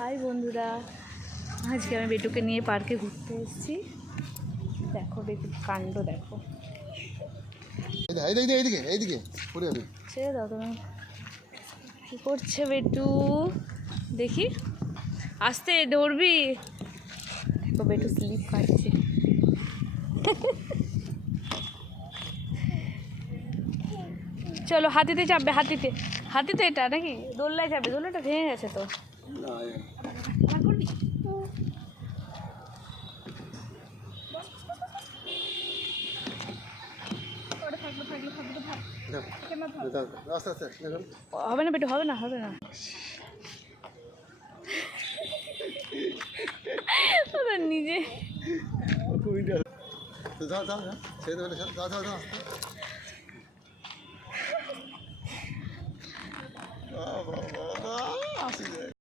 High বন্ধুরা, আজকে আমি বেটুকে নিয়ে পার্কে ঘুরতে এসেছি। দেখো বেটুর কাণ্ড দেখো। ছেড়ে দাও তুমি। কী করছে বেটু দেখি, আস্তে দৌড়বি। দেখো বেটু স্লিপ কাটছে। চলো হাতিতে চাপবে, হাতিতে এটা নাকি দোলনায় চাপবে? দোলনাটা ভেঙে গেছে তো। হবে না বেটু, হবে না নিজে